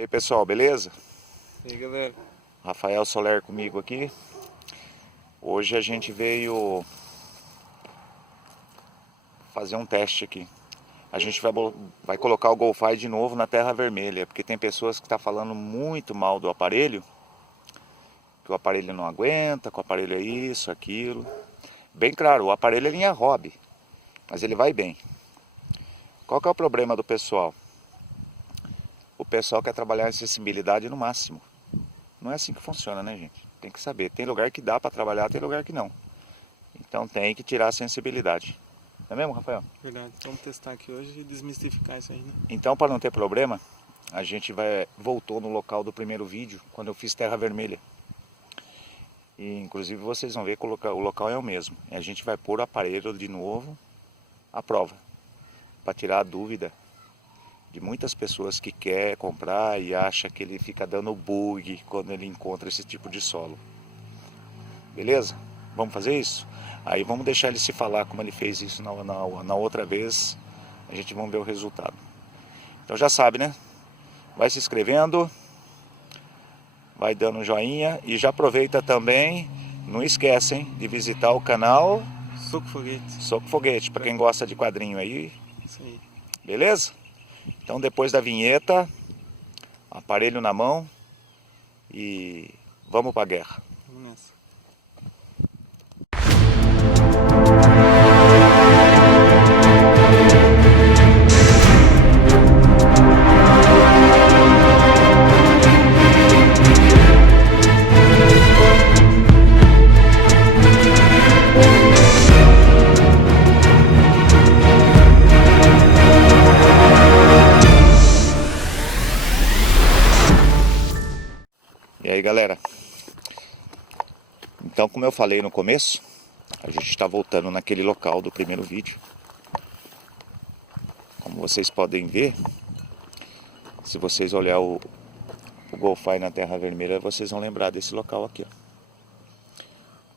E aí pessoal, beleza? E aí galera, Rafael Soler comigo aqui. Hoje a gente veio fazer um teste aqui. A gente vai colocar o GoFi de novo na terra vermelha, porque tem pessoas que estão falando muito mal do aparelho, que o aparelho não aguenta, que o aparelho é isso, aquilo. Bem claro, o aparelho é linha hobby, mas ele vai bem. Qual que é o problema do pessoal? O pessoal quer trabalhar em acessibilidade no máximo. Não é assim que funciona, né, gente? Tem que saber. Tem lugar que dá para trabalhar, tem lugar que não. Então tem que tirar a sensibilidade. Não é mesmo, Rafael? verdade, vamos testar aqui hoje e desmistificar isso aí, né? Então, para não ter problema, a gente voltou no local do primeiro vídeo, quando eu fiz terra vermelha. E inclusive vocês vão ver que o local é o mesmo. E a gente vai pôr o aparelho de novo à prova, para tirar a dúvida de muitas pessoas que quer comprar e acha que ele fica dando bug quando ele encontra esse tipo de solo. Beleza? Vamos fazer isso? Aí vamos deixar ele se falar como ele fez isso na outra vez. A gente vai ver o resultado. Então já sabe, né? Vai se inscrevendo, vai dando um joinha e já aproveita também, não esquece, hein, de visitar o canal Soco Foguete. Soco Foguete, para quem gosta de quadrinho aí. Isso aí. Beleza? Então depois da vinheta, aparelho na mão e vamos pra guerra. Vamos nessa. E aí galera, então como eu falei no começo, a gente está voltando naquele local do primeiro vídeo. Como vocês podem ver, se vocês olhar o GoFi na terra vermelha, vocês vão lembrar desse local aqui, ó.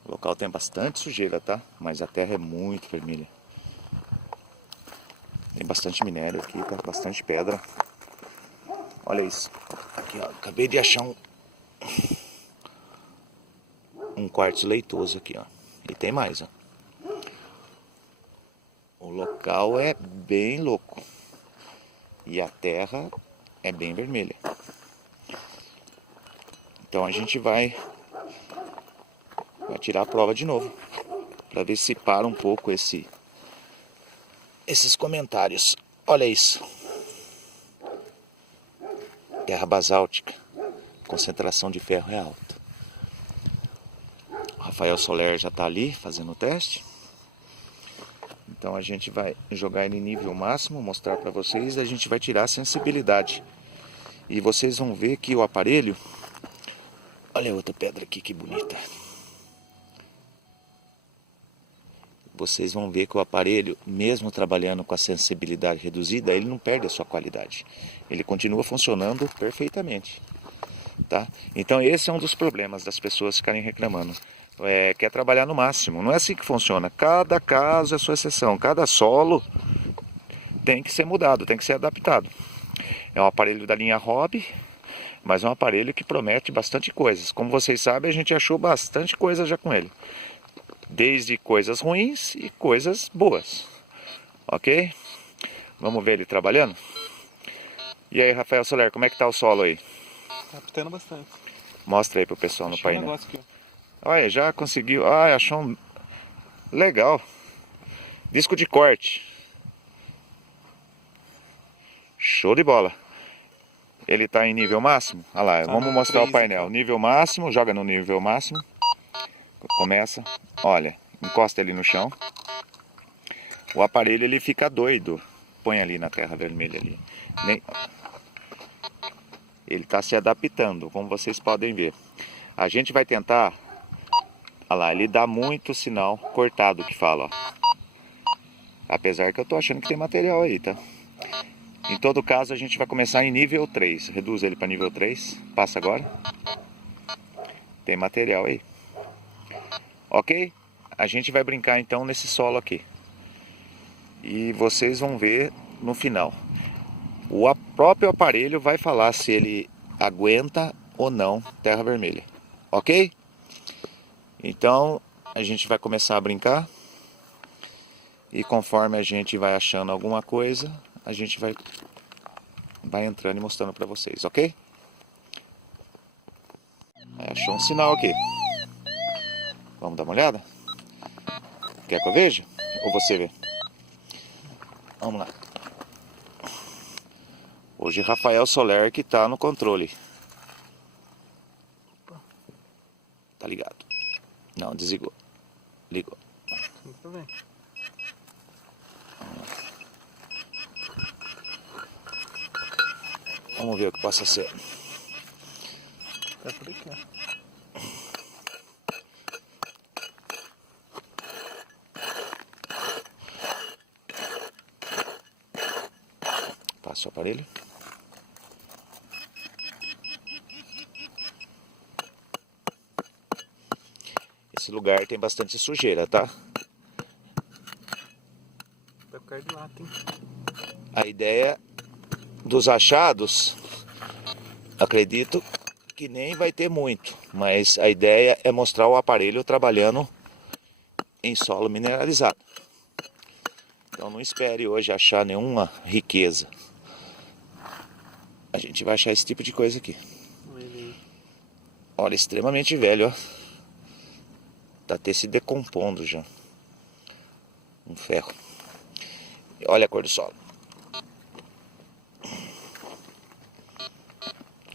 O local tem bastante sujeira, tá? Mas a terra é muito vermelha. Tem bastante minério aqui, tá? Bastante pedra. Olha isso. Aqui, ó. Acabei de achar um quartzo leitoso aqui, ó. E tem mais, ó. O local é bem louco. E a terra é bem vermelha. Então a gente vai tirar a prova de novo. Para ver se para um pouco esses comentários. Olha isso. Terra basáltica. Concentração de ferro é alta. O Rafael Soler já está ali fazendo o teste. Então a gente vai jogar ele em nível máximo, mostrar para vocês, e a gente vai tirar a sensibilidade. E vocês vão ver que o aparelho... Olha outra pedra aqui, que bonita. Vocês vão ver que o aparelho, mesmo trabalhando com a sensibilidade reduzida, ele não perde a sua qualidade. Ele continua funcionando perfeitamente. Tá? Então esse é um dos problemas das pessoas ficarem reclamando. Quer trabalhar no máximo. Não é assim que funciona. Cada caso é sua exceção. Cada solo tem que ser mudado, tem que ser adaptado. É um aparelho da linha Hobby, mas é um aparelho que promete bastante coisas. Como vocês sabem, a gente achou bastante coisa já com ele. Desde coisas ruins e coisas boas. Ok? Vamos ver ele trabalhando? E aí, Rafael Soler, como é que tá o solo aí? Tá apitando bastante. Mostra aí pro pessoal no Achei um painel. negócio aqui, ó. Olha, já conseguiu. Ah, achou um... Legal. Disco de corte. Show de bola. Ele está em nível máximo. Olha lá, Tá vamos no mostrar o 3 painel. aqui. Nível máximo, joga no nível máximo. Começa. Olha, encosta ele no chão. O aparelho ele fica doido. Põe ali na terra vermelha ali. Ele está se adaptando, como vocês podem ver. A gente vai tentar... Olha lá, ele dá muito sinal cortado que fala, ó. Apesar que eu tô achando que tem material aí, tá? Em todo caso, a gente vai começar em nível 3. Reduz ele para nível 3. Passa agora. Tem material aí. Ok? A gente vai brincar então nesse solo aqui. E vocês vão ver no final. O próprio aparelho vai falar se ele aguenta ou não terra vermelha, ok? Então a gente vai começar a brincar e conforme a gente vai achando alguma coisa, a gente vai entrando e mostrando para vocês, ok? Achou um sinal aqui. Vamos dar uma olhada? Quer que eu veja? Ou você vê? Vamos lá. Hoje Rafael Soler que tá no controle. Tá ligado? Não, desligou. Ligou. Muito bem. Vamos ver o que possa ser. Tá por aqui, ó. Passa o aparelho. Esse lugar tem bastante sujeira, tá? Vai ficar de lata, hein? A ideia dos achados, acredito que nem vai ter muito, mas a ideia é mostrar o aparelho trabalhando em solo mineralizado. Então não espere hoje achar nenhuma riqueza. A gente vai achar esse tipo de coisa aqui. Olha, extremamente velho, ó. Tá até se decompondo já. Um ferro. Olha a cor do solo.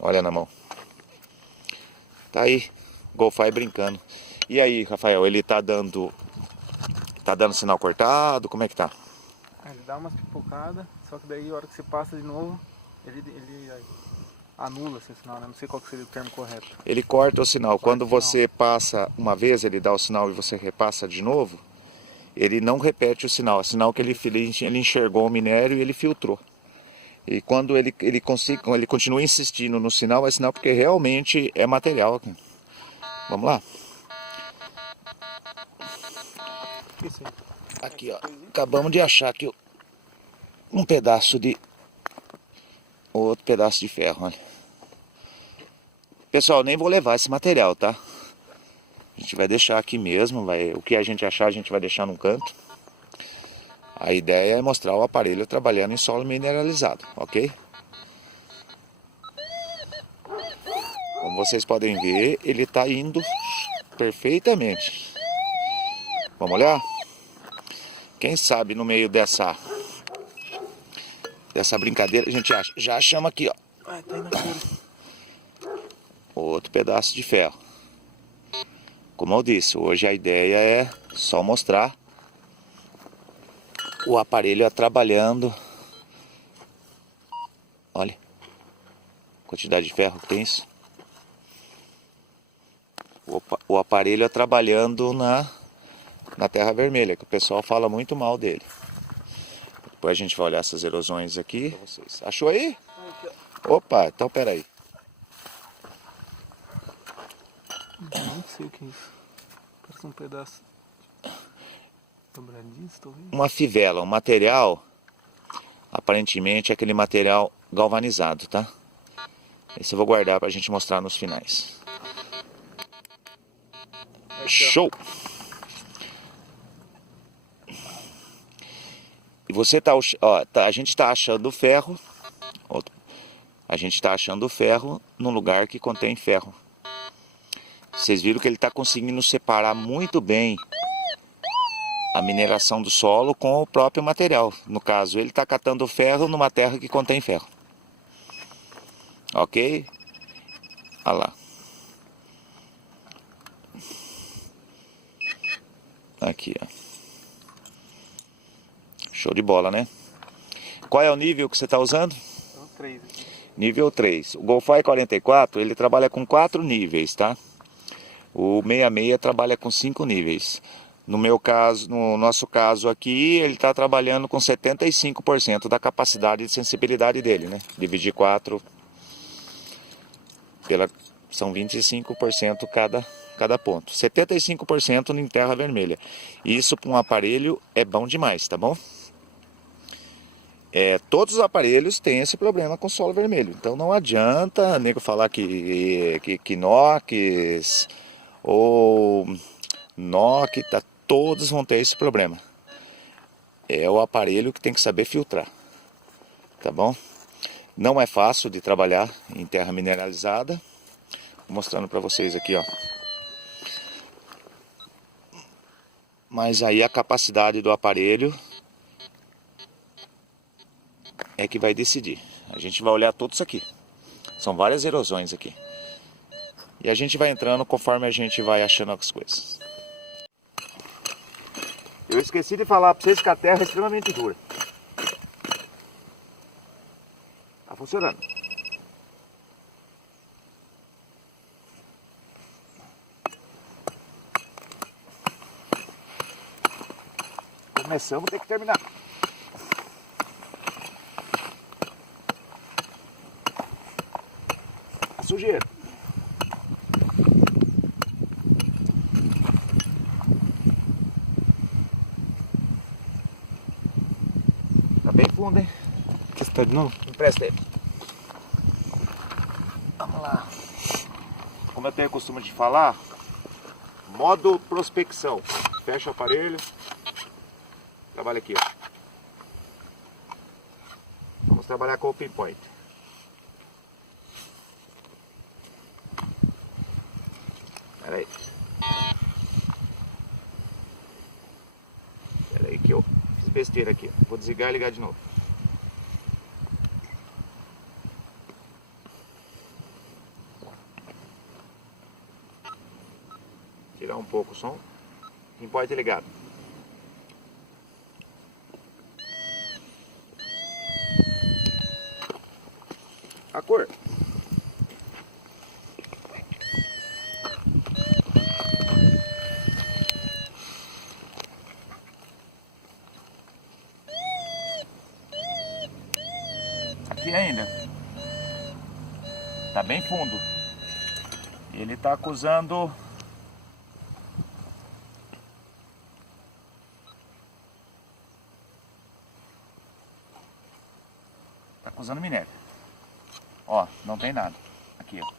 Olha na mão. Tá aí, Golfai brincando. E aí, Rafael, ele tá dando sinal cortado? Como é que tá? Ele dá umas pipocadas, só que daí a hora que você passa de novo, ele anula esse sinal, né? Não sei qual que seria o termo correto. Ele corta o sinal. Quando Corta o sinal. você passa uma vez, ele dá o sinal e você repassa de novo, ele não repete o sinal. É sinal que ele enxergou o minério e ele filtrou. E quando ele continua insistindo no sinal, é sinal porque realmente é material. Vamos lá? Isso aí. Aqui, ó. Acabamos de achar aqui um pedaço de... Outro pedaço de ferro, olha. Pessoal, nem vou levar esse material, tá? A gente vai deixar aqui mesmo. O que a gente achar, a gente vai deixar num canto. A ideia é mostrar o aparelho trabalhando em solo mineralizado, ok? Como vocês podem ver, ele está indo perfeitamente. Vamos olhar? Quem sabe no meio dessa brincadeira a gente acha. Já achamos aqui, ó. Ah, tá indo aqui. Outro pedaço de ferro. Como eu disse, hoje a ideia é só mostrar o aparelho trabalhando. Olha a quantidade de ferro que tem isso. O aparelho trabalhando na terra vermelha, que o pessoal fala muito mal dele. Depois a gente vai olhar essas erosões aqui. Achou aí? Opa, então pera aí. Não sei o que é isso. Parece um pedaço dobradiço, talvez. Uma fivela, um material, aparentemente é aquele material galvanizado, tá? Esse eu vou guardar pra gente mostrar nos finais. Aqui, Show! E você tá, ó, a gente tá achando ferro. A gente tá achando ferro num lugar que contém ferro. Vocês viram que ele está conseguindo separar muito bem a mineração do solo com o próprio material. No caso, ele está catando ferro numa terra que contém ferro. Ok? Olha lá. Aqui, ó. Show de bola, né? Qual é o nível que você está usando? É o 3 aqui. Nível 3. O Golfai 44, ele trabalha com 4 níveis, tá? O 66 trabalha com 5 níveis. No meu caso, no nosso caso aqui, ele está trabalhando com 75% da capacidade de sensibilidade dele, né? Dividir 4 são 25% cada ponto. 75% em terra vermelha. Isso para um aparelho é bom demais, tá bom? Todos os aparelhos têm esse problema com solo vermelho. Então não adianta nego falar que Kinox ou Nokia, todos vão ter esse problema. É o aparelho que tem que saber filtrar, tá bom? Não é fácil de trabalhar em terra mineralizada. Vou mostrando para vocês aqui, ó. Mas aí a capacidade do aparelho é que vai decidir. A gente vai olhar todos aqui. São várias erosões aqui. E a gente vai entrando conforme a gente vai achando as coisas. Eu esqueci de falar para vocês que a terra é extremamente dura. Tá funcionando. Começamos, tem que terminar. A sujeira. Tá bem fundo, hein? Que está de novo? Empresta ele. Vamos lá. Como eu tenho o costume de falar, modo prospecção. Fecha o aparelho. Trabalha aqui, ó. Vamos trabalhar com o pinpoint. Pera aí. Pera aí que eu fiz besteira aqui. Vou desligar e ligar de novo. Tirar um pouco o som. Pinpoint ligado. A cor. Aqui ainda. Tá bem fundo. Ele tá acusando minério. Ó, não tem nada. Aqui, ó.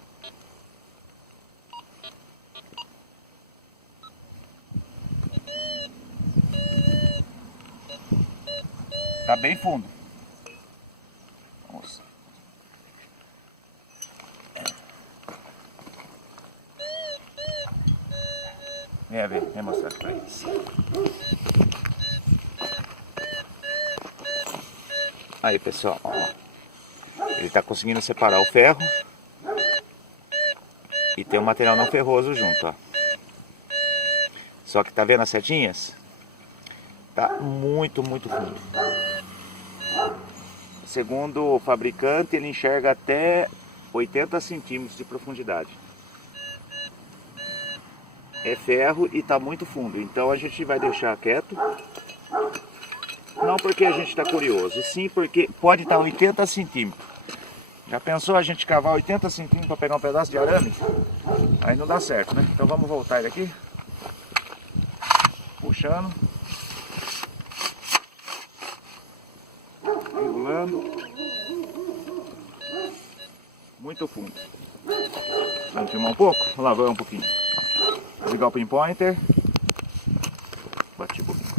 Tá bem fundo. Vamos. Vem ver, vem mostrar pra eles. Aí, pessoal, ó. Ele está conseguindo separar o ferro e tem o material não ferroso junto, ó. Só que tá vendo as setinhas? Tá muito, muito fundo. Segundo o fabricante, ele enxerga até 80 centímetros de profundidade. É ferro e tá muito fundo, então a gente vai deixar quieto. Não porque a gente está curioso, e sim porque pode estar 80 centímetros. Já pensou a gente cavar 80 centímetros para pegar um pedaço de arame? Aí não dá certo, né? Então vamos voltar ele aqui. Puxando. Regulando. Muito fundo. Vamos filmar um pouco? Vou lavar um pouquinho. Desligar o pinpointer. Bati um pouquinho.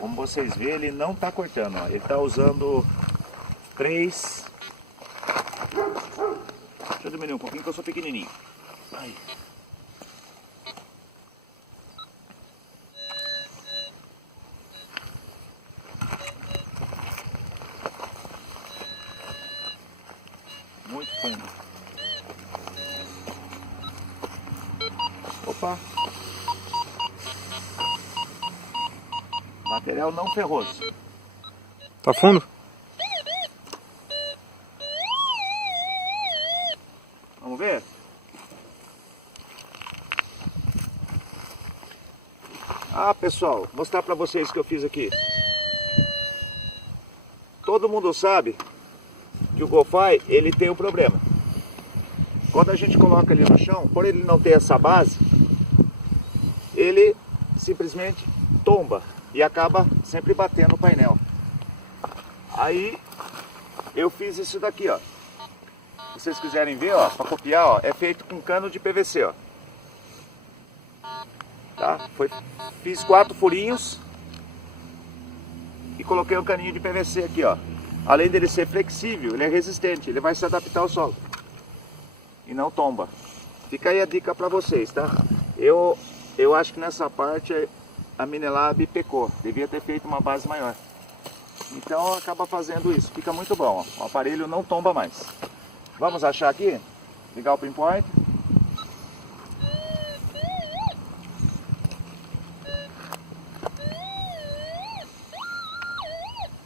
Como vocês veem, ele não está cortando, ó. Ele está usando 3. Deixa eu diminuir um pouquinho que eu sou pequenininho. Aí. Muito fundo. Opa! Material não ferroso. Tá fundo? Vamos ver? Ah, pessoal, vou mostrar para vocês o que eu fiz aqui. Todo mundo sabe que o GoFi, ele tem um problema. Quando a gente coloca ele no chão, por ele não ter essa base, ele simplesmente tomba. e acaba sempre batendo o painel. Aí eu fiz isso daqui, ó. Se vocês quiserem ver, ó, para copiar, ó, é feito com cano de PVC, ó. Tá? Fiz 4 furinhos e coloquei um caninho de PVC aqui, ó. Além dele ser flexível, ele é resistente, ele vai se adaptar ao solo e não tomba. Fica aí a dica para vocês, tá? Eu acho que nessa parte a Minelab pecou, devia ter feito uma base maior. Então acaba fazendo isso, fica muito bom, ó. O aparelho não tomba mais. Vamos achar aqui, ligar o pinpoint.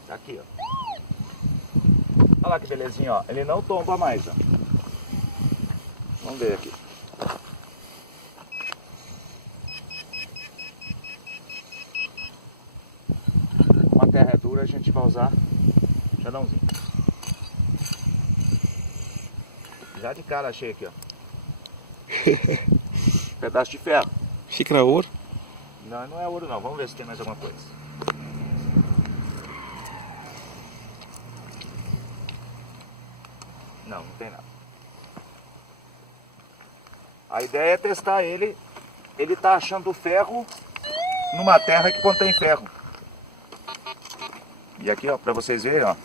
Tá aqui, ó. Olha lá que belezinha, ó. Ele não tomba mais, ó. Vamos ver aqui. Como a terra é dura, a gente vai usar jadãozinho. Já de cara achei aqui, ó. Pedaço de ferro. Xícara ouro. Não, não é ouro não. Vamos ver se tem mais alguma coisa. Não, não tem nada. A ideia é testar ele. Ele tá achando ferro numa terra que contém ferro. E aqui, ó, pra vocês verem, ó.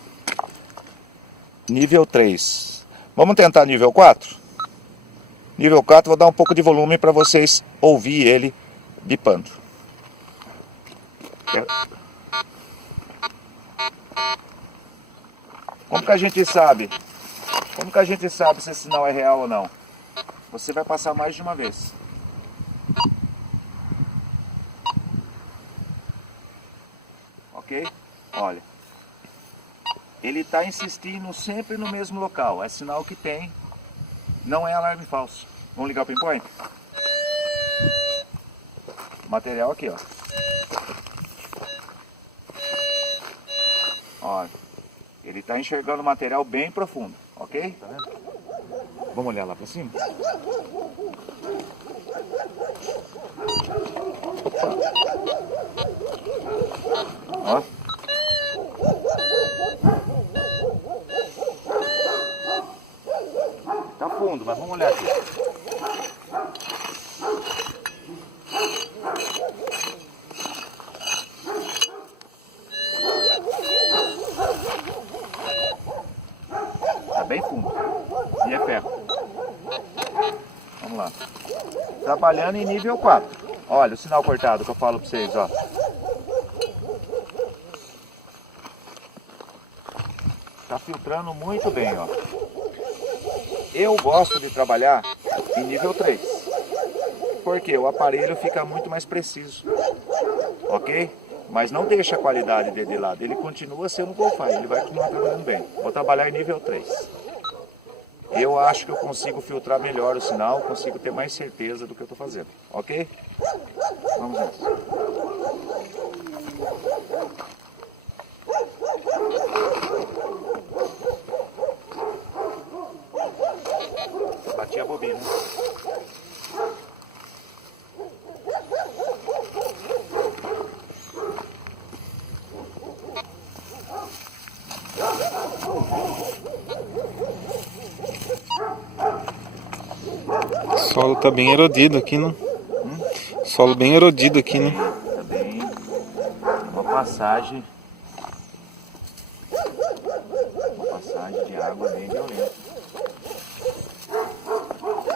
Nível 3. Vamos tentar nível 4? Nível 4, vou dar um pouco de volume para vocês ouvir ele bipando. Como que a gente sabe? Como que a gente sabe se esse sinal é real ou não? Você vai passar mais de uma vez. Ok? Olha. Ele está insistindo sempre no mesmo local. É sinal que tem. Não é alarme falso. Vamos ligar o pinpoint? Material aqui, ó. Olha. Ele está enxergando material bem profundo. Ok? Tá vendo? Vamos olhar lá para cima? Ó. Tá fundo, mas vamos olhar aqui. Tá bem fundo. E é ferro. Vamos lá. Trabalhando em nível 4. Olha o sinal cortado que eu falo para vocês, ó. Tá filtrando muito bem, ó. Eu gosto de trabalhar em nível 3. Porque o aparelho fica muito mais preciso. Ok? Mas não deixa a qualidade dele de lado. Ele continua sendo Wi-Fi, ele vai continuar trabalhando bem. Vou trabalhar em nível 3. Eu acho que eu consigo filtrar melhor o sinal, consigo ter mais certeza do que eu estou fazendo. Ok? Vamos nessa. Bati a bobina. O solo tá bem erodido aqui, né? Solo bem erodido aqui, né? Tá bem. Uma passagem de água bem violenta.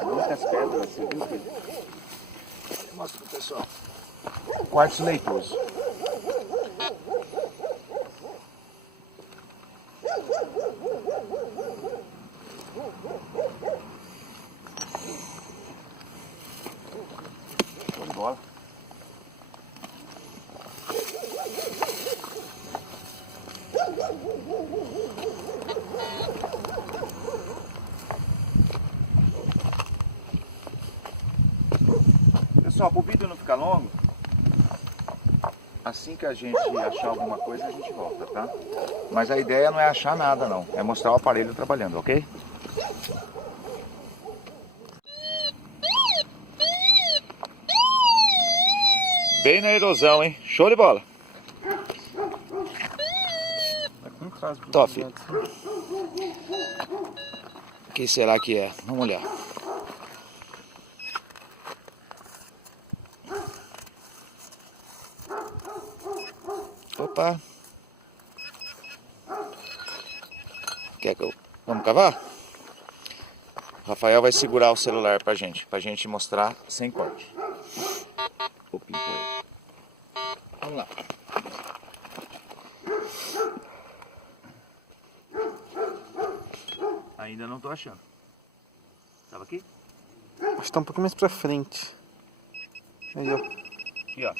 Muitas pedras, você viu, filho? Mostra pro pessoal. Quartzo leitoso. Show de bola. Pessoal, para o vídeo não ficar longo, assim que a gente achar alguma coisa, a gente volta, tá? Mas a ideia não é achar nada, não. É mostrar o aparelho trabalhando, ok? Bem na erosão, hein? Show de bola! atrás. Toff. O que será que é? Vamos olhar. Opa. Quer que eu... Vamos cavar? O Rafael vai segurar o celular pra gente mostrar sem corte. Opa, vamos lá. Ainda não tô achando. Tava aqui? Acho que tá um pouquinho mais pra frente. Aí, ó. Aqui, ó.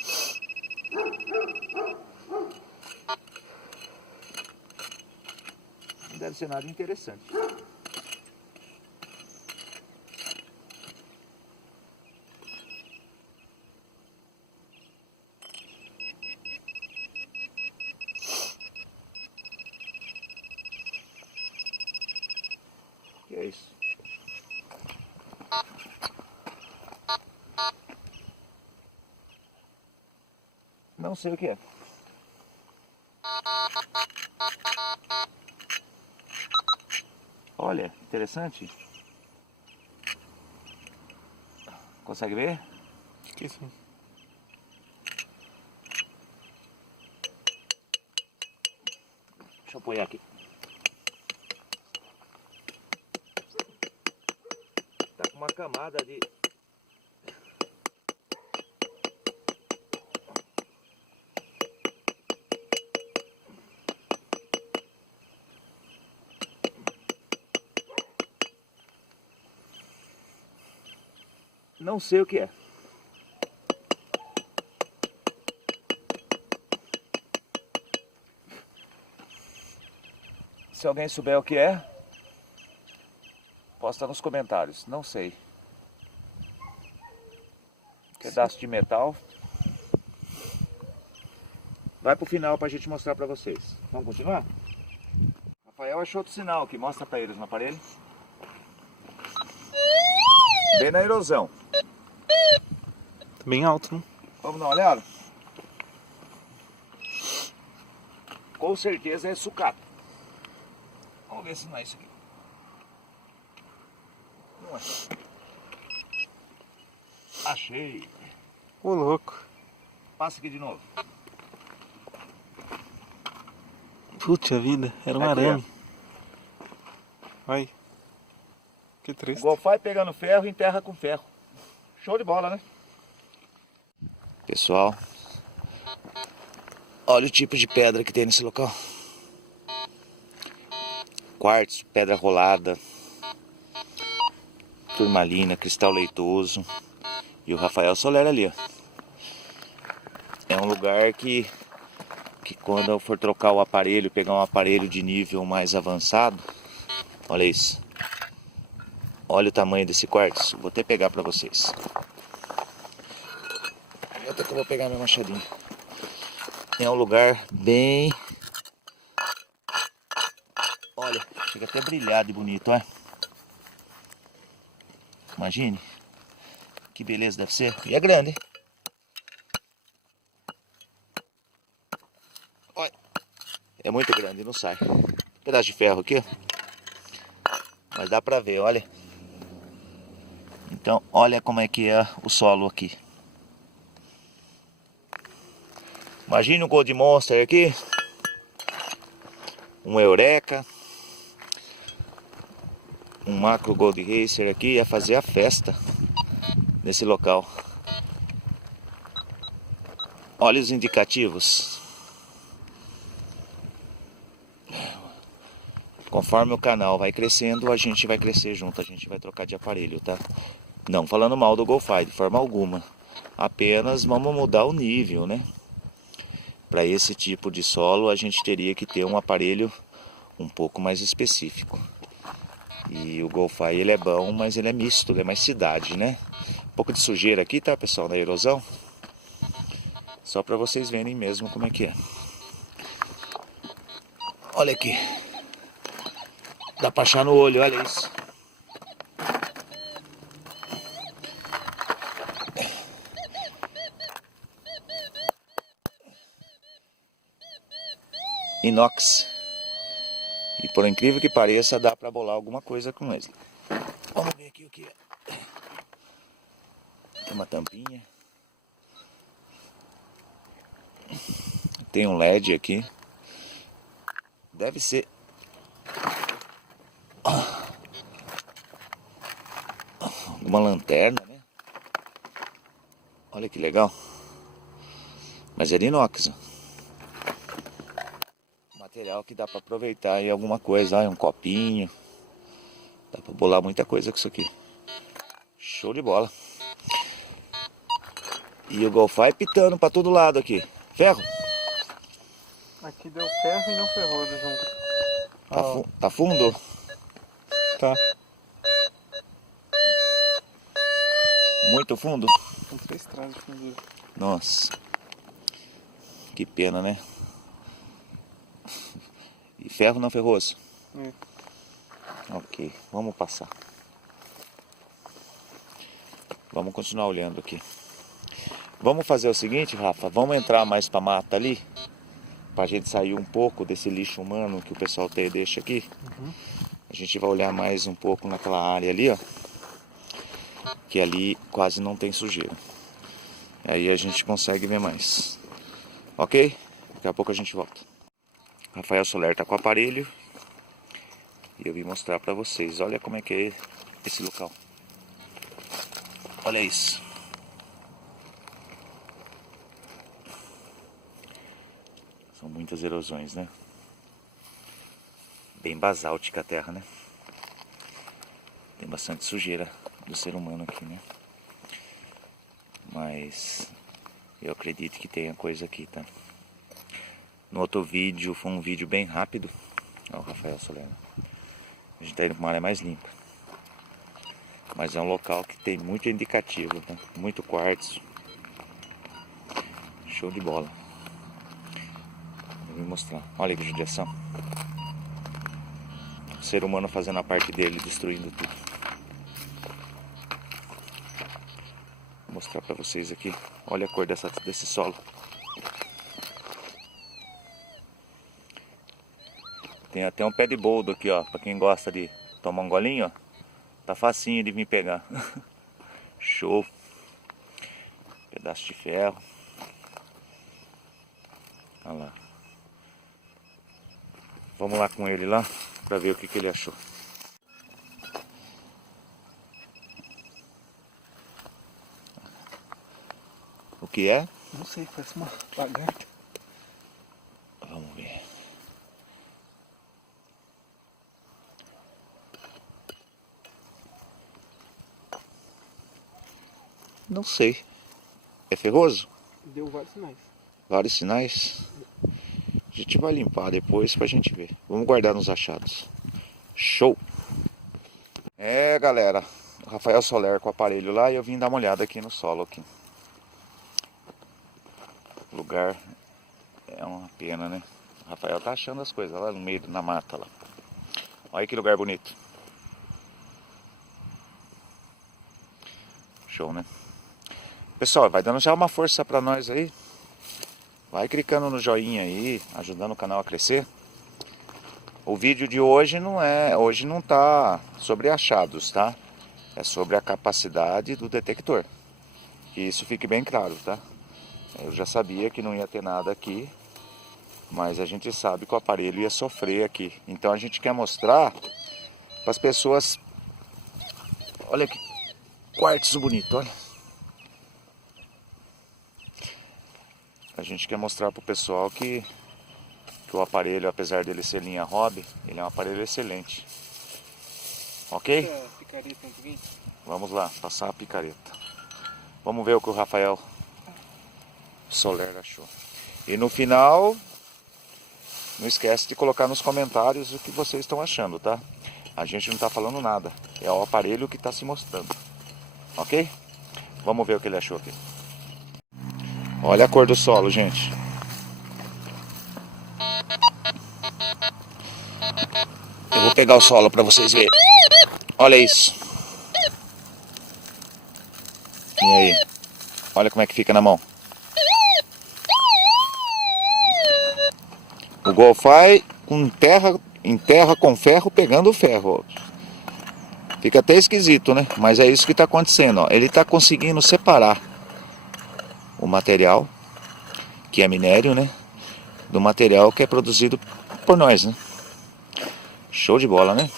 Não deve ser nada interessante. Que é isso? Não sei o que é. Olha, interessante. Consegue ver? Acho que sim. Deixa eu apoiar aqui. Tá com uma camada de... Não sei o que é. Se alguém souber o que é, posta nos comentários. Não sei. Pedaço de metal. Vai pro final pra gente mostrar pra vocês. Vamos continuar? Rafael achou outro sinal aqui. Mostra pra eles no aparelho. Bem na erosão. Tá bem alto, né? Vamos dar uma olhada? Com certeza é sucata. Vamos ver se não é isso aqui. Não é. Achei. Ô, louco. Passa aqui de novo. Puta vida, era um Aqui, arame. Ai. Que O triste. Golfai pegando ferro e enterra com ferro. Show de bola, né? Pessoal, olha o tipo de pedra que tem nesse local. Quartzo, pedra rolada, turmalina, cristal leitoso. E o Rafael Soler ali, ó. É um lugar que quando eu for trocar o aparelho, pegar um aparelho de nível mais avançado, olha isso. Olha o tamanho desse quartzo. Vou até pegar pra vocês. Até que eu vou pegar meu machadinho. É um lugar bem... Olha, chega até a brilhar de bonito, ó. Imagine. Que beleza deve ser. E é grande, hein? Olha. É muito grande, não sai. Pedaço de ferro aqui, ó. Mas dá pra ver, olha. Então, olha como é que é o solo aqui. Imagina um Gold Monster aqui. Um Eureka. Um Macro Gold Racer aqui. Ia fazer a festa nesse local. Olha os indicativos. Conforme o canal vai crescendo, a gente vai crescer junto. A gente vai trocar de aparelho, tá? Não falando mal do Golfai, de forma alguma. Apenas vamos mudar o nível, né? Para esse tipo de solo, a gente teria que ter um aparelho um pouco mais específico. E o Golfai, ele é bom, mas ele é misto, ele é mais cidade, né? Um pouco de sujeira aqui, tá, pessoal, na erosão. Só para vocês verem mesmo como é que é. Olha aqui. Dá pra achar no olho, olha isso. Inox. E por incrível que pareça, dá para bolar alguma coisa com ele. Vamos ver aqui o que é. Tem uma tampinha. Tem um LED aqui. Deve ser uma lanterna, né? Olha que legal. Mas é de inox. Material que dá para aproveitar em alguma coisa. Um copinho. Dá para bolar muita coisa com isso aqui. Show de bola. E o Golfai pitando para todo lado aqui. Ferro? Aqui deu ferro e não ferroso junto. Tá fundo? Tá. Muito fundo? Com 3 traves de fundura. Nossa. Que pena, né? E ferro não ferroso? Ok, vamos passar. Vamos continuar olhando aqui. Vamos fazer o seguinte, Rafa. Vamos entrar mais pra mata ali. Pra gente sair um pouco desse lixo humano que o pessoal deixa aqui. A gente vai olhar mais um pouco naquela área ali, ó. Que ali quase não tem sujeira. Aí a gente consegue ver mais. Ok? Daqui a pouco a gente volta. Rafael Soler tá com o aparelho. E eu vim mostrar pra vocês. Olha como é que é esse local. Olha isso. São muitas erosões, né? Bem basáltica a terra, né? Tem bastante sujeira do ser humano aqui, né? Mas eu acredito que tenha coisa aqui, tá? No outro vídeo, foi um vídeo bem rápido. Olha o Rafael Soler. A gente tá indo pra uma área mais limpa. Mas é um local que tem muito indicativo, tá? Muito quartzo. Show de bola. Vou mostrar. Olha que judiação. O ser humano fazendo a parte dele, destruindo tudo. Vou mostrar pra vocês aqui. Olha a cor desse solo. Tem até um pé de boldo aqui, ó. Pra quem gosta de tomar um golinho, ó. Tá facinho de vir pegar. Show. Pedaço de ferro. Olha lá. Vamos lá com ele lá pra ver o que ele achou. O que é? Não sei, parece uma lagarta. Vamos ver. Não sei. É ferroso? Deu vários sinais. Vários sinais. A gente vai limpar depois pra gente ver. Vamos guardar nos achados. Show! É, galera. O Rafael Soler com o aparelho lá e eu vim dar uma olhada aqui no solo aqui. O lugar é uma pena, né? O Rafael tá achando as coisas lá no meio da mata lá. Olha que lugar bonito. Show, né? Pessoal, vai dando já uma força pra nós aí. Vai clicando no joinha aí, ajudando o canal a crescer. O vídeo de hoje não tá sobre achados, tá? É sobre a capacidade do detector. Que isso fique bem claro, tá? Eu já sabia que não ia ter nada aqui, mas a gente sabe que o aparelho ia sofrer aqui. Então a gente quer mostrar para as pessoas. Olha que quartzo bonito, olha. A gente quer mostrar para o pessoal que o aparelho, apesar dele ser linha hobby, ele é um aparelho excelente. Ok? Picareta aqui. Vamos lá, passar a picareta. Vamos ver o que o Rafael Soler achou. E no final, não esquece de colocar nos comentários o que vocês estão achando, tá? A gente não está falando nada. É o aparelho que está se mostrando. Ok? Vamos ver o que ele achou aqui. Olha a cor do solo, gente. Eu vou pegar o solo para vocês verem. Olha isso. E aí? Olha como é que fica na mão. O Golfai com terra em terra com ferro pegando ferro. Fica até esquisito, né? Mas é isso que está acontecendo, ó. Ele está conseguindo separar o material, que é minério, né? Do material que é produzido por nós, né? Show de bola, né?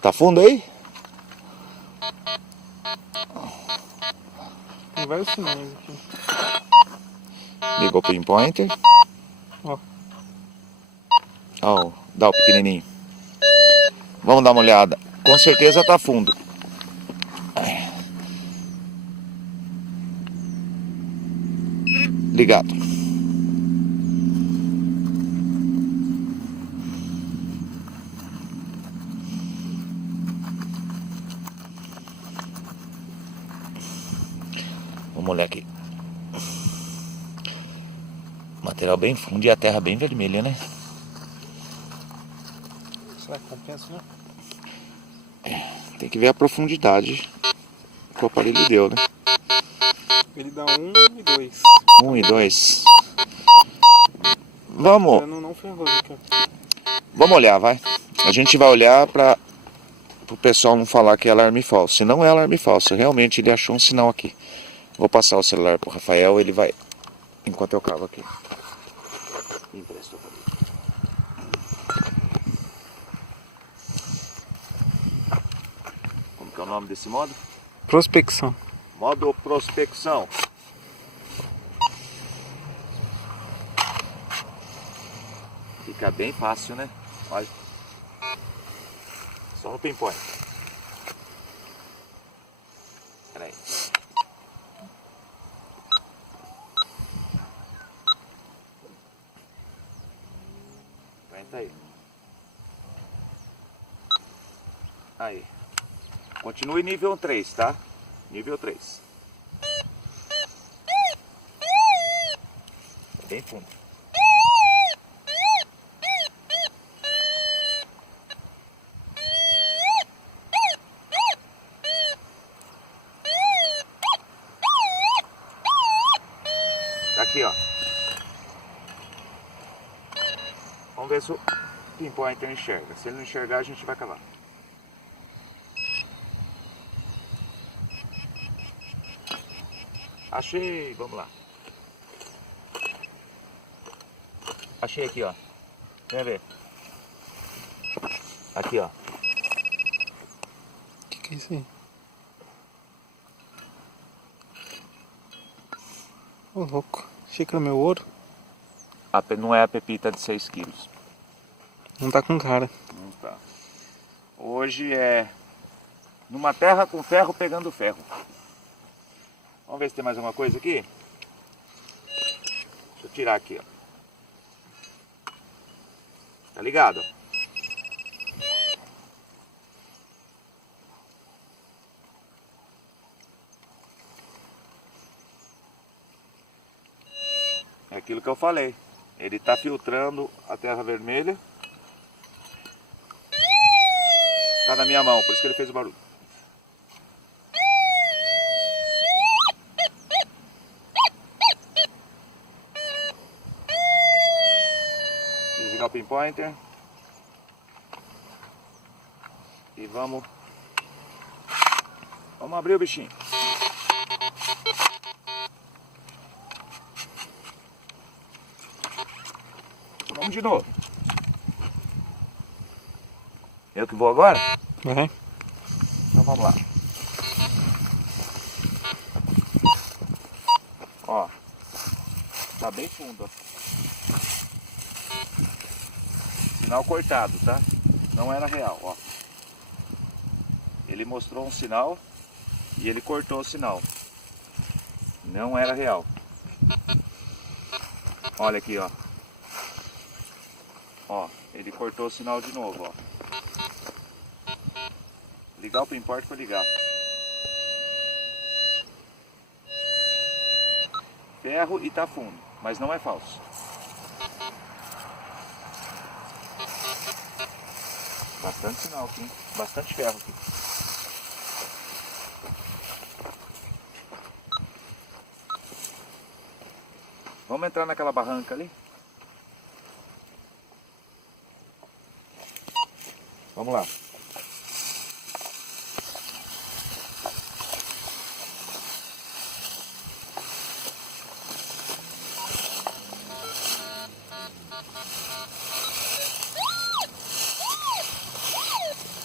Tá fundo aí? Tem vários sinais aqui. Ligou o pinpointer. Ó. Ó, dá o pequenininho. Vamos dar uma olhada. Com certeza tá fundo. Ligado. Vamos olhar aqui. Material bem fundo e a terra bem vermelha, né? Será que compensa, né? Tem que ver a profundidade que o aparelho deu, né? Ele dá 1 e 2. 1 e 2. Vamos Não ferrou aqui, ó. olhar, vai. A gente vai olhar para o pessoal não falar que é alarme falso. Se não é alarme falso, realmente ele achou um sinal aqui. Vou passar o celular pro Rafael, ele vai, enquanto eu cavo aqui. Empresta pra ele. Como que é o nome desse modo? Prospecção. Modo prospecção. Fica bem fácil, né? Olha. Só no pinpoint. Pera aí. Aguenta aí. Aí. Continue nível 3, tá? Nível 3. Bem fundo. Tá aqui, ó. Vamos ver se o pinpointer enxerga. Se ele não enxergar, a gente vai cavar. Achei, vamos lá. Achei aqui, ó. Vem ver. Aqui, ó. O que é isso aí? Ô, louco. Achei que era meu ouro. Não é a pepita de 6 quilos. Não tá com cara. Não tá. Hoje é numa terra com ferro pegando ferro. Vamos ver se tem mais alguma coisa aqui. Deixa eu tirar aqui, ó. Tá ligado? É aquilo que eu falei. Ele tá filtrando a terra vermelha. Tá na minha mão, por isso que ele fez o barulho. Desligar o pinpointer. E vamos abrir o bichinho. Vamos de novo. Eu que vou agora? Vai. Então vamos lá. Ó. Tá bem fundo, ó. Sinal cortado, tá? Não era real, ó. Ele mostrou um sinal e ele cortou o sinal. Não era real. Olha aqui, ó. Ó, ele cortou o sinal de novo, ó. Ligar o pinpointer para ligar. Ferro e tá fundo, mas não é falso. Bastante sinal aqui, hein? Bastante ferro aqui. Vamos entrar naquela barranca ali? Vamos lá.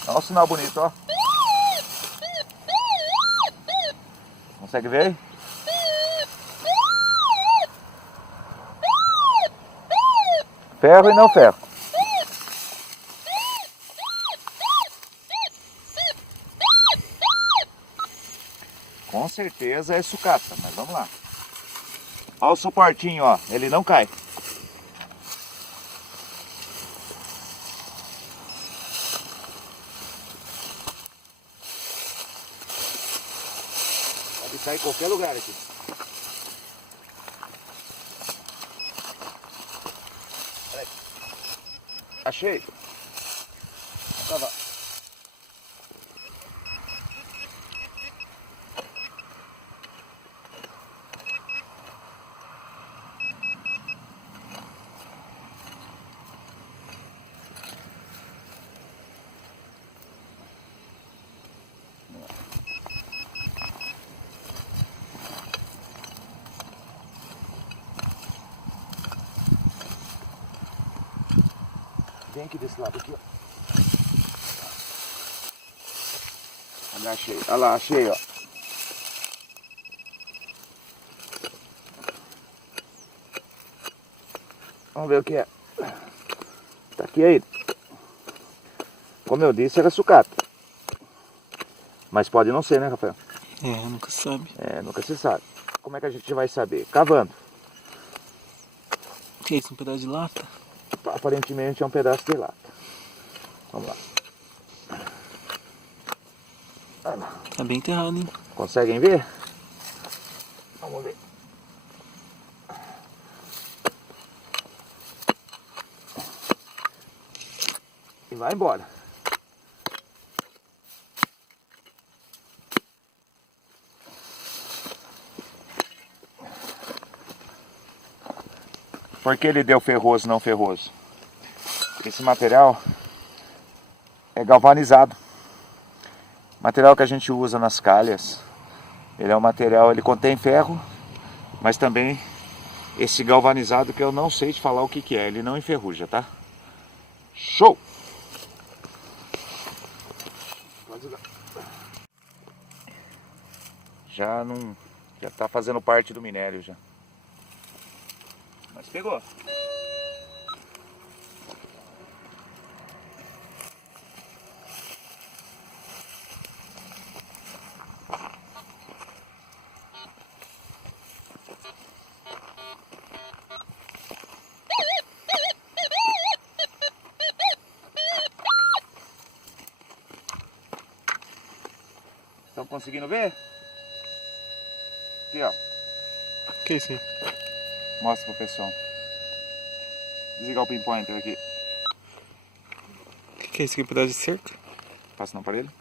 Olha o sinal bonito, ó. Consegue ver aí? Ferro e não ferro. Com certeza é sucata, mas vamos lá. Olha o suportinho, ó. Ele não cai. Pode cair em qualquer lugar aqui. Olha aí. Achei. Tá, vai. Vem aqui desse lado aqui, ó. Olha, achei. Olha lá, achei, ó. Vamos ver o que é. Tá aqui aí. Como eu disse, era sucata. Mas pode não ser, né, Rafael? É, nunca sabe. É, nunca se sabe. Como é que a gente vai saber? Cavando. O que é isso? Um pedaço de lata? Aparentemente é um pedaço de lata. Vamos lá. Tá bem enterrado, hein? Conseguem ver? Vamos ver. E vai embora. Por que ele deu ferroso, não ferroso? Esse material é galvanizado. O material que a gente usa nas calhas, ele é um material, ele contém ferro, mas também esse galvanizado que eu não sei te falar o que que é, ele não enferruja, tá? Show! Já não, já tá fazendo parte do minério já. Mas pegou. Estão conseguindo ver? Aqui, ó. O que é isso aí? Mostra pro pessoal. Desligar o pinpointer aqui. O que é isso aqui? Um pedaço de cerca? Passa no aparelho.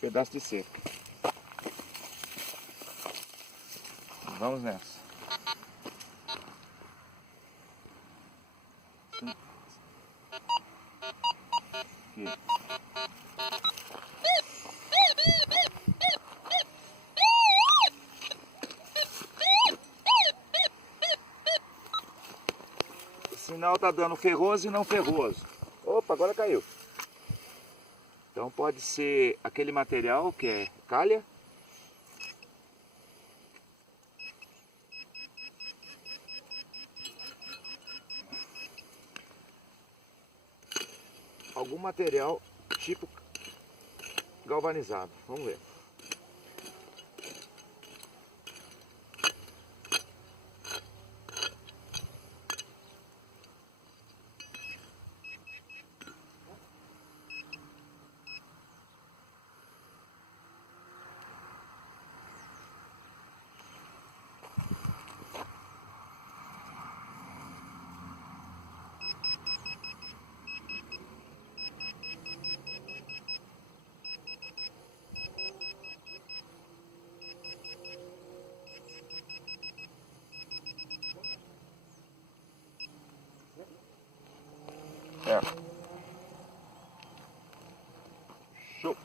Pedaço de cerca. Vamos nessa. Aqui. O sinal tá dando ferroso e não ferroso. Opa, agora caiu. Então pode ser aquele material que é calha. Algum material tipo galvanizado. Vamos ver. Show.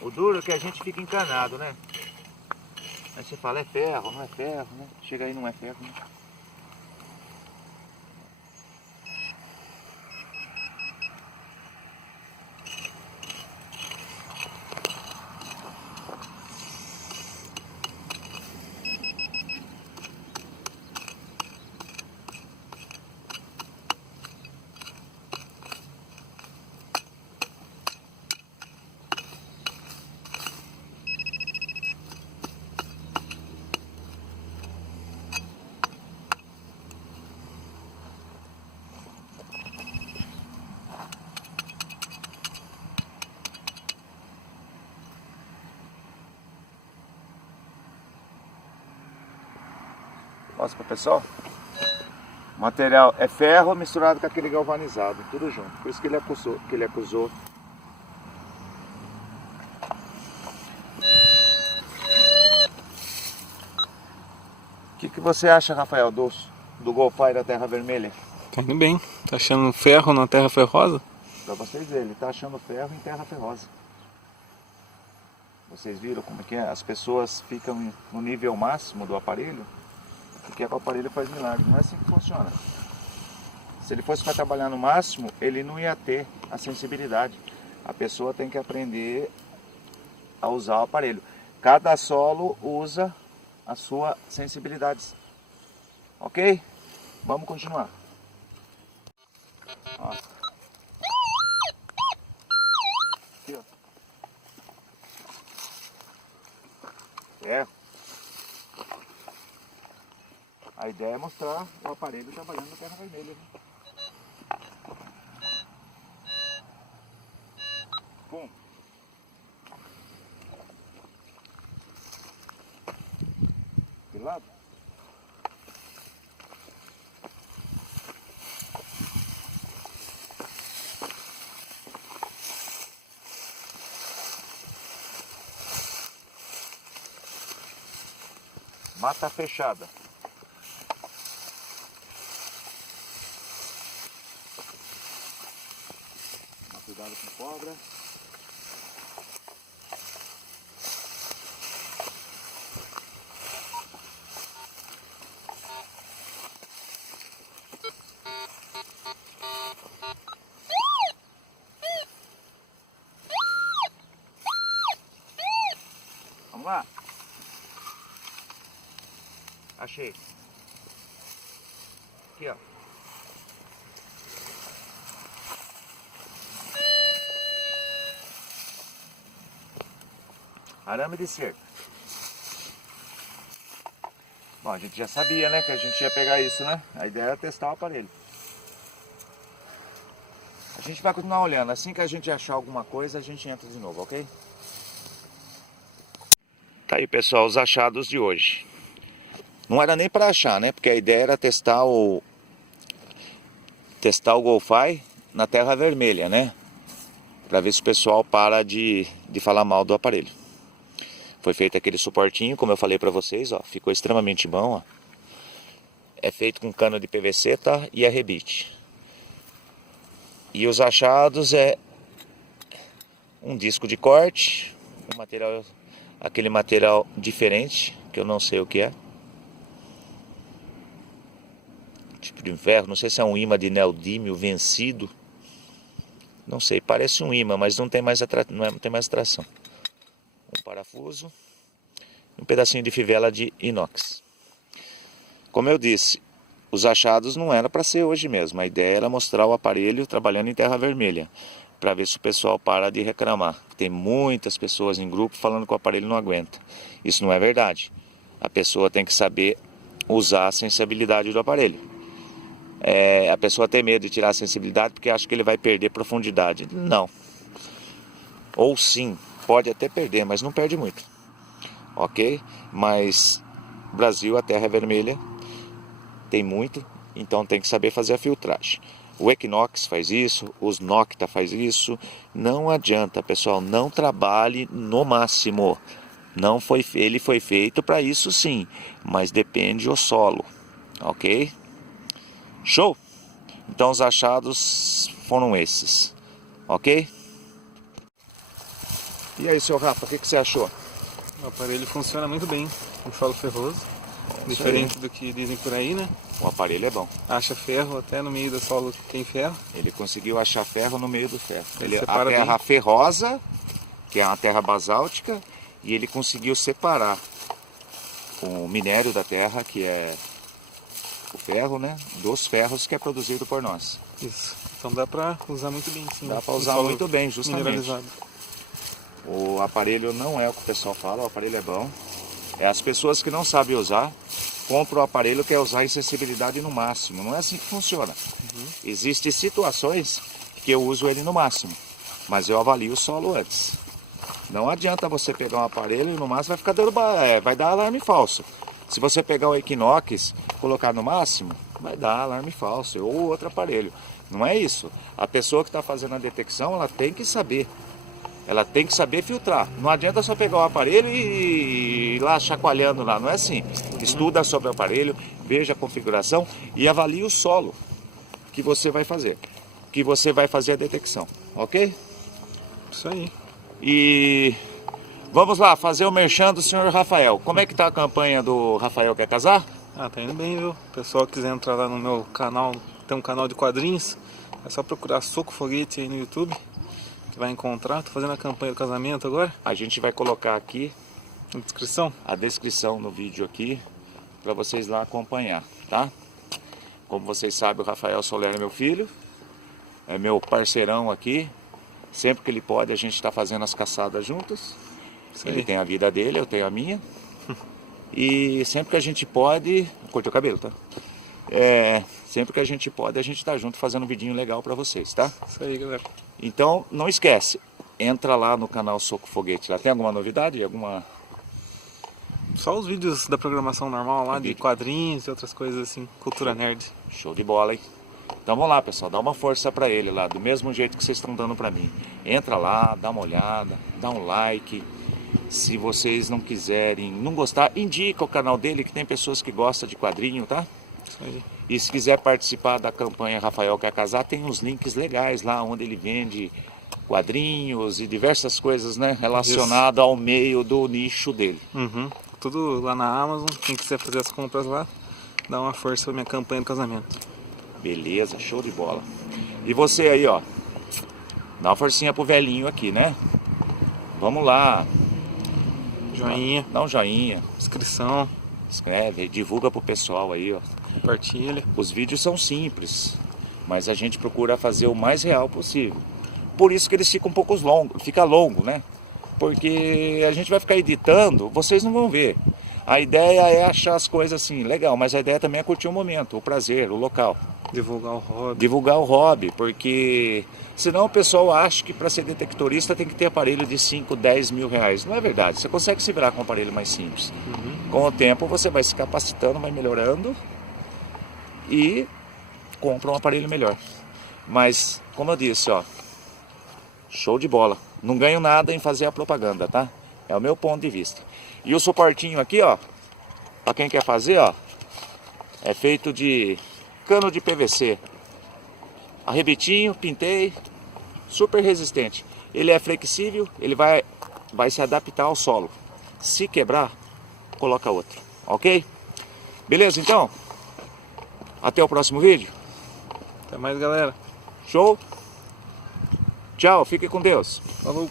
O duro é que a gente fica encanado, né? Aí você fala, é ferro, não é ferro, né? Chega aí, não é ferro, né? Mostra pro pessoal. O material é ferro misturado com aquele galvanizado, tudo junto. Por isso que ele acusou. O que você acha, Rafael, do Golfire da Terra Vermelha? Tá indo bem. Tá achando ferro na terra ferrosa? Pra vocês verem, ele tá achando ferro em terra ferrosa. Vocês viram como é que é? As pessoas ficam no nível máximo do aparelho, porque o aparelho faz milagre. Não é assim que funciona. Se ele fosse para trabalhar no máximo, ele não ia ter a sensibilidade. A pessoa tem que aprender a usar o aparelho. Cada solo usa a sua sensibilidade. Ok? Vamos continuar. Ó. Aqui, ó. A ideia é mostrar o aparelho trabalhando na terra vermelha. Né? Pum. De lado. Mata fechada. Toma cuidado com cobra. Vamos lá. Achei. Aqui, ó. Arame de cerca. Bom, a gente já sabia, né, que a gente ia pegar isso, né? A ideia era testar o aparelho. A gente vai continuar olhando. Assim que a gente achar alguma coisa, a gente entra de novo, ok? Tá aí, pessoal, os achados de hoje. Não era nem para achar, né? Porque a ideia era testar o Golfire na terra vermelha, né? Para ver se o pessoal para de falar mal do aparelho. Foi feito aquele suportinho, como eu falei para vocês, ó, ficou extremamente bom, ó. É feito com cano de PVC, tá? E é rebite. E os achados é um disco de corte, um material, aquele material diferente, que eu não sei o que é. Tipo de ferro, não sei se é um imã de neodímio vencido. Não sei, parece um imã, mas não tem mais tração. Um parafuso, um pedacinho de fivela de inox. Como eu disse, os achados não era para ser hoje mesmo. A ideia era mostrar o aparelho trabalhando em terra vermelha, para ver se o pessoal para de reclamar. Tem muitas pessoas em grupo falando que o aparelho não aguenta. Isso não é verdade. A pessoa tem que saber usar a sensibilidade do aparelho. A pessoa tem medo de tirar a sensibilidade porque acha que ele vai perder profundidade. Não. Ou sim, pode até perder, mas não perde muito. Ok? Mas Brasil, a terra é vermelha, tem muito, então tem que saber fazer a filtragem. O Equinox faz isso, os Nocta faz isso. Não adianta, pessoal, não trabalhe no máximo. Não foi, ele foi feito para isso sim, mas depende do solo, ok? Show? Então os achados foram esses, ok? E aí, seu Rafa, o que você achou? O aparelho funciona muito bem com solo ferroso, diferente do que dizem por aí, né? O aparelho é bom. Acha ferro até no meio do solo que tem ferro. Ele conseguiu achar ferro no meio do ferro. A separa terra bem. ferrosa, que é uma terra basáltica, e ele conseguiu separar o minério da terra, que é o ferro, né, dos ferros que é produzido por nós. Isso. Então dá pra usar muito bem, sim. Dá para usar muito bem, justamente. Mineralizado. O aparelho não é o que o pessoal fala, o aparelho é bom. É as pessoas que não sabem usar, compram o aparelho que é usar em sensibilidade no máximo. Não é assim que funciona. Existem situações que eu uso ele no máximo, mas eu avalio o solo antes. Não adianta você pegar um aparelho e no máximo vai ficar dando, vai dar alarme falso. Se você pegar o Equinox e colocar no máximo, vai dar alarme falso, ou outro aparelho. Não é isso. A pessoa que está fazendo a detecção, ela tem que saber. Ela tem que saber filtrar. Não adianta só pegar o aparelho e ir lá chacoalhando lá. Não é assim. Estuda sobre o aparelho, veja a configuração e avalie o solo que você vai fazer. Que você vai fazer a detecção. Ok? Isso aí. E vamos lá, fazer o merchan do senhor Rafael. Como é que tá a campanha do Rafael Quer Casar? Ah, tá indo bem, viu? O pessoal que quiser entrar lá no meu canal, tem um canal de quadrinhos. É só procurar Soco Foguete aí no YouTube, que vai encontrar. Tô fazendo a campanha do casamento agora. A gente vai colocar aqui Na descrição. a descrição no vídeo aqui para vocês lá acompanhar, tá? Como vocês sabem, o Rafael Soler é meu filho, é meu parceirão aqui. Sempre que ele pode, a gente está fazendo as caçadas juntos. Ele tem a vida dele, eu tenho a minha. E sempre que a gente pode... Cortei o cabelo, tá? Sempre que a gente pode, a gente tá junto fazendo um vidinho legal para vocês, tá? Isso aí, galera. Então, não esquece. Entra lá no canal Soco Foguete. Lá tem alguma novidade? Só os vídeos da programação normal lá, de quadrinhos e outras coisas assim, cultura nerd. Show de bola, hein? Então vamos lá, pessoal, dá uma força para ele lá, do mesmo jeito que vocês estão dando para mim. Entra lá, dá uma olhada, dá um like. Se vocês não quiserem, não gostar, indica o canal dele, que tem pessoas que gostam de quadrinho, tá? Isso aí. E se quiser participar da campanha Rafael Quer Casar, tem uns links legais lá, onde ele vende quadrinhos e diversas coisas, né, relacionadas ao meio do nicho dele. Tudo lá na Amazon, quem quiser fazer as compras lá, dá uma força pra minha campanha do casamento. Beleza, show de bola. E você aí, ó, dá uma forcinha pro velhinho aqui, né? Vamos lá. Joinha. Dá um joinha. Inscrição. Escreve, divulga pro pessoal aí, ó. Compartilha. Os vídeos são simples, mas a gente procura fazer o mais real possível. Por isso que eles ficam um pouco longos, fica longo, né? Porque a gente vai ficar editando, vocês não vão ver. A ideia é achar as coisas assim, legal, mas a ideia também é curtir o momento, o prazer, o local. Divulgar o hobby. Divulgar o hobby, porque senão o pessoal acha que para ser detectorista tem que ter aparelho de 5, 10 mil reais. Não é verdade, você consegue se virar com um aparelho mais simples. Com o tempo você vai se capacitando, vai melhorando e compra um aparelho melhor. Mas, como eu disse, ó, show de bola. Não ganho nada em fazer a propaganda, tá? É o meu ponto de vista. E o suportinho aqui, ó, para quem quer fazer, ó, é feito de cano de PVC. Arrebitinho, pintei, super resistente. Ele é flexível, ele vai se adaptar ao solo. Se quebrar, coloca outro, ok? Beleza, então? Até o próximo vídeo. Até mais, galera. Show? Tchau, fique com Deus. Falou.